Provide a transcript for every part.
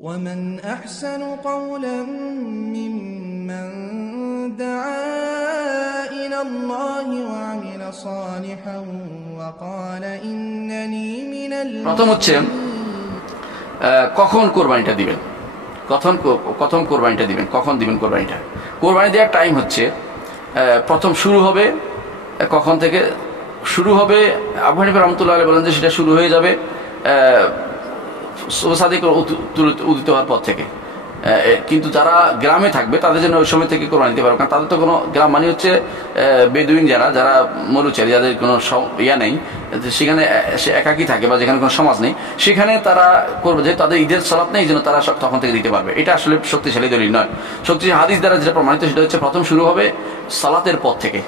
ومن أحسن قولا ممن دعا إلى الله وعمل صالحا وقال إنني من প্রথম হচ্ছে কখন কোরবানিটা দিবেন, কখন কোরবানিটা দিবেন, কখন দিবেন কোরবানিটা। কোরবানি দেওয়ার টাইম হচ্ছে প্রথম শুরু হবে কখন থেকে শুরু হবে। আবু হানিফা রাহমাতুল্লাহ আলাইহি বলেন যে সেটা শুরু হয়ে যাবে সাদিক উদিত হওয়ার পর থেকে। কিন্তু যারা গ্রামে থাকবে তাদের জন্য ওই সময় থেকে কোরবানি দিতে পারবে, কারণ তাদের তো কোনো গ্রাম মানে হচ্ছে বেদুইন, যারা মরুচারী, যাদের কোনো ইয়া নেই, সেখানে সে একাকী থাকে বা যেখানে কোনো সমাজ নেই, সেখানে তারা করবে যে তাদের ঈদের সালাত নেই, এই জন্য তারা তখন থেকে দিতে পারবে। এটা আসলে শক্তিশালী দলিল নয়। শক্তিশালী হাদিস দ্বারা যেটা প্রমাণিত সেটা হচ্ছে প্রথম শুরু হবে সালাতের পর থেকে,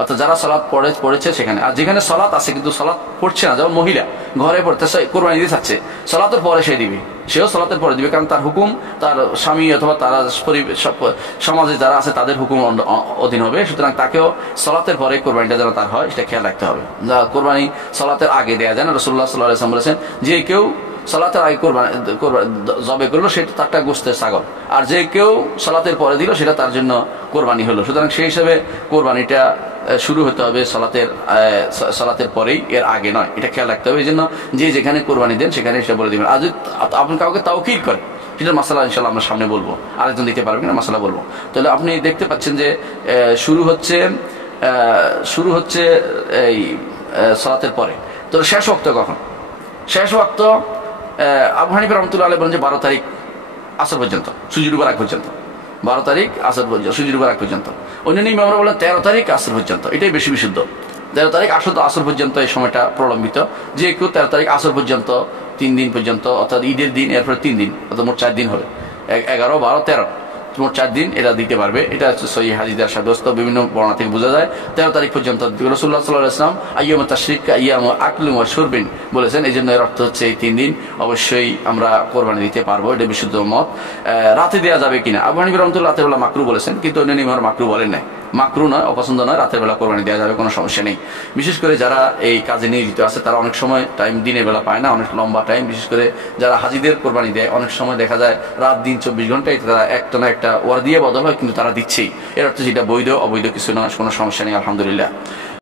অর্থাৎ যারা সালাত পড়েছে সেখানে। আর যেখানে সালাত আছে কিন্তু সালাত পড়ছে না, যেমন মহিলা ঘরে পড়তে কোরবানি দিতে চাচ্ছে, সালাতের পরে সে দিবে, সেও সালাতের পরে দিবে, কারণ তার হুকুম তার স্বামী অথবা তারা সমাজে যারা আছে তাদের হুকুম অধীন হবে। সুতরাং তাকেও সালাতের পরে কোরবানিটা যেন তার হয় সেটা খেয়াল রাখতে হবে। কোরবানি সালাতের আগে দেয়া যায় না। রাসূলুল্লাহ সাল্লাল্লাহু আলাইহি ওয়াসাল্লাম বলেছেন যে কেউ সালাতের আগে কোরবানি জবে করলো সেটা তারটা গোশতের ছাগল, আর যে কেউ সালাতের পরে দিল সেটা তার জন্য কোরবানি হলো। সুতরাং সেই হিসাবে কোরবানিটা শুরু হতে হবে সালাতের পরেই, এর আগে নয়। এটা খেয়াল রাখতে হবে। এই জন্য যে যেখানে কোরবানি দেন সেখানে সেটা বলে দিবেন। আর যদি আপনি কাউকে তাওকিল করেন, সেটার মাসালা ইনশাআল্লাহ আমরা সামনে বলবো, আরেকজন দিতে পারবেন না মাসালা বলবো। তাহলে আপনি দেখতে পাচ্ছেন যে শুরু হচ্ছে এই সালাতের পরে। তো শেষ ওয়াক্ত কখন? শেষ ওয়াক্ত আবু হানিফা রাহমাতুল্লাহ আলাইহি বলেন যে 12 তারিখ আসর পর্যন্ত, সূর্য ডুবার আগ পর্যন্ত। 12 তারিখ আসর পর্যন্ত, সূর্য ডুবার আগ পর্যন্ত। অন্যান্য ইমামরা বলেন 13 তারিখ আসর পর্যন্ত। এটাই বেশি বিশুদ্ধ। 13 তারিখ আসর পর্যন্ত এই সময়টা প্রলম্বিত। যে কেউ 13 তারিখ আসর পর্যন্ত, 3 দিন পর্যন্ত, অর্থাৎ ঈদের দিন এরপরে 3 দিন, অর্থাৎ মোট 4 দিন হবে। 11, 12, 13, মোট 4 দিন এটা দিতে পারবে। এটা হচ্ছে সহিহ হাদিসের সাব্যস্ত, বিভিন্ন বর্ণনা থেকে বোঝা যায়। 13 তারিখ পর্যন্ত রাসূলুল্লাহ সাল্লাল্লাহু আলাইহি ওয়াসাল্লাম আইয়ামুত তাশরিক আইয়ামু আকলিন ওয়া শুরবিন বলেছেন। এই জন্য এর অর্থ হচ্ছে এই 3 দিন অবশ্যই আমরা কোরবানি দিতে পারবো। এটা বিশুদ্ধ মত। রাতে দেওয়া যাবে কিনা, আবু হানিফা রাহমাতুল্লাহ রাতের বেলা মাকরু বলেছেন, কিন্তু অন্যান্য ইমামরা মাকরু বলেন নাই। মাকরু নয়, অপছন্দ নয়, রাতের বেলা কোরবানি দেওয়া যাবে, কোনো সমস্যা নেই। বিশেষ করে যারা এই কাজে নিয়োজিত আছে তারা অনেক সময় টাইম দিনের বেলা পায় না, অনেক লম্বা টাইম। বিশেষ করে যারা হাজিদের কোরবানি দেয় অনেক সময় দেখা যায় রাত দিন 24 ঘন্টায় তারা একটা না একটা ওয়ার দিয়ে বদল হয়, কিন্তু তারা দিচ্ছেই। এর অর্থ যেটা বৈধ অবৈধ কিছু না, কোনো সমস্যা নেই, আলহামদুলিল্লাহ।